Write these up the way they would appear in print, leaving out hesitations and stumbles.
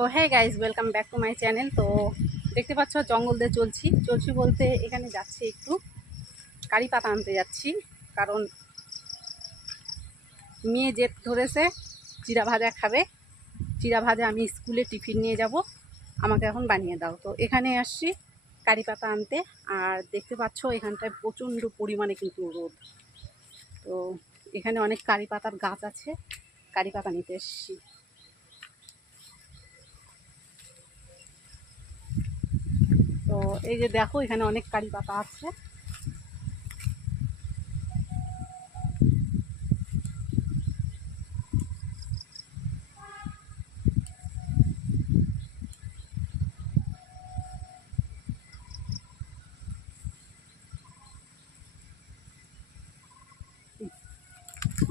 তো hey guys, welcome back to my channel. তো দেখতে পাচ্ছ জঙ্গল দিয়ে চলছি বলতে এখানে যাচ্ছি, একটু কারি পাতা আনতে যাচ্ছি। কারণ মেয়ে জেদ ধরেছে চিড়া ভাজা খাবে। চিড়া ভাজা আমি স্কুলে টিফিন নিয়ে যাব, আমাকে এখন বানিয়ে দাও। তো এখানে আসছি কারি পাতা আনতে। আর দেখতে পাচ্ছ এখানটায় প্রচণ্ড পরিমাণে কিন্তু রোদ। তো এখানে অনেক কারি পাতার গাছ আছে, কারি পাতা নিতে এসছি। তো এই যে দেখো এখানে অনেক কারি পাতা আছে।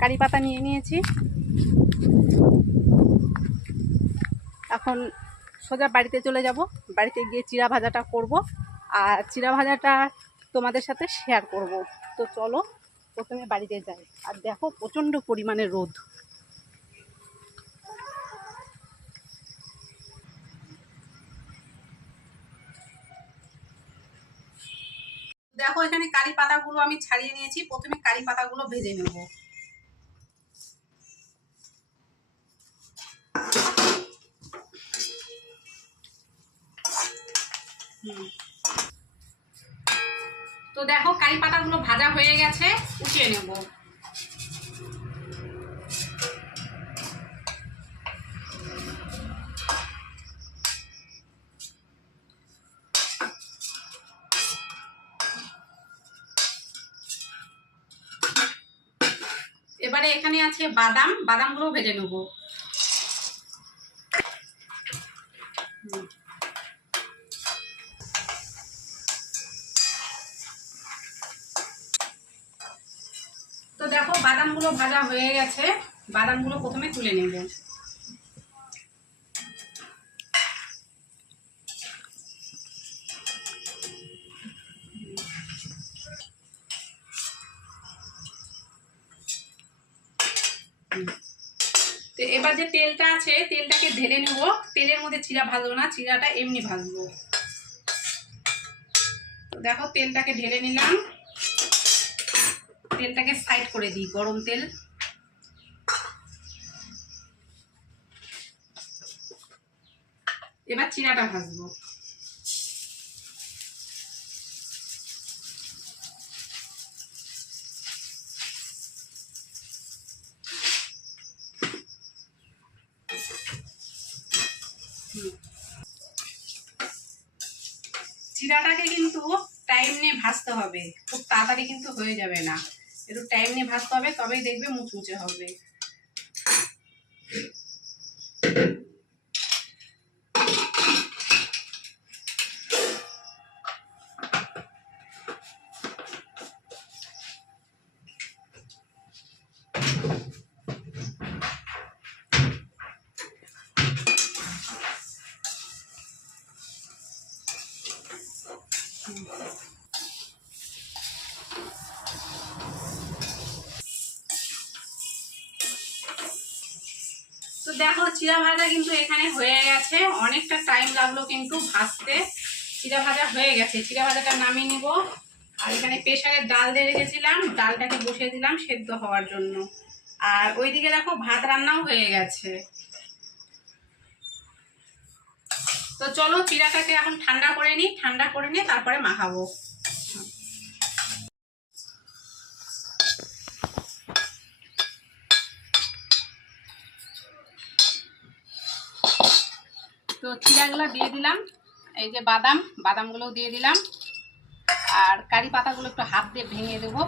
কারি পাতা নিয়ে নিয়েছি, এখন সোজা বাড়িতে চলে যাব। বাড়িতে গিয়ে চিড়া ভাজাটা করব, আর চিড়া ভাজাটা তোমাদের সাথে শেয়ার করব। তো চলো প্রথমে বাড়িতে যাই। আর দেখো প্রচণ্ড পরিমাণে রোদ। দেখো এখানে কারি পাতাগুলো আমি ছাড়িয়ে নিয়েছি। প্রথমে কারি পাতাগুলো ভেজে নেব। তো দেখো কারি পাতাগুলো ভাজা হয়ে গেছে, উঠিয়ে নেব। এবারে এখানে আছে বাদাম, বাদামগুলো ভেজে নেব। তো দেখো বাদামগুলো ভাজা হয়ে গেছে, বাদামগুলো প্রথমে তুলে নেব। তো এবার যে তেলটা আছে তেলটাকে ঢেলে নেব। তেলের মধ্যে চিড়া ভাজবো না, চিড়াটা এমনি ভাজবো। তো দেখো তেলটাকে ঢেলে নিলাম, তেলটাকে সাইড করে দিই, গরম তেল। এবার চিড়াটা ভাজবো। চিড়াটাকে কিন্তু টাইম নিয়ে ভাজতে হবে, খুব তাড়াতাড়ি কিন্তু হয়ে যাবে না। একটু টাইম নিয়ে ভাজতে হবে, তবেই দেখবে মুচমুচে হবে। তো দেখো চিড়া ভাজা কিন্তু এখানে হয়ে গেছে, অনেকটা টাইম লাগলো কিন্তু ভাজতে। চিড়া ভাজা হয়ে গেছে, চিড়া ভাজাটা নামিয়ে নিব। আর এখানে প্রেসারে ডাল দিয়ে রেখেছিলাম, ডালটাকে বসিয়ে দিলাম সেদ্ধ হওয়ার জন্য। আর ওইদিকে দেখো ভাত রান্নাও হয়ে গেছে। তো চলো চিড়াটাকে এখন ঠান্ডা করে নিই, ঠান্ডা করে নিয়ে তারপরে মাখাবো। তো চিড়াগুলো দিয়ে দিলাম, এই যে বাদাম, বাদামগুলো দিয়ে দিলাম। আর কারি পাতাগুলো একটু হাত দিয়ে ভেঙে দেবো।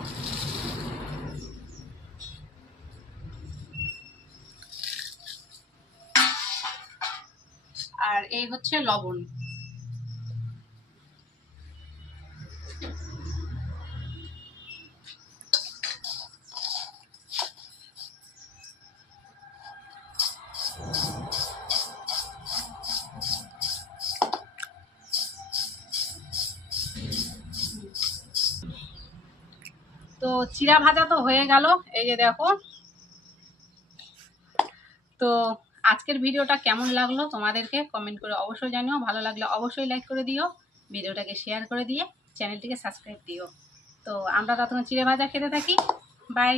আর এই হচ্ছে লবণ। তো চিড়া ভাজা তো হয়ে গেল, এই যে দেখো। তো আজকে আজকের ভিডিওটা কেমন লাগলো তোমাদেরকে কমেন্ট করে অবশ্যই জানিও। ভালো লাগলে অবশ্যই লাইক করে দিও, ভিডিওটাকে শেয়ার করে দিয়ে চ্যানেলটিকে সাবস্ক্রাইব দিও। তো আমরা ততক্ষণ চিড়ে ভাজা খেতে থাকি। বাই।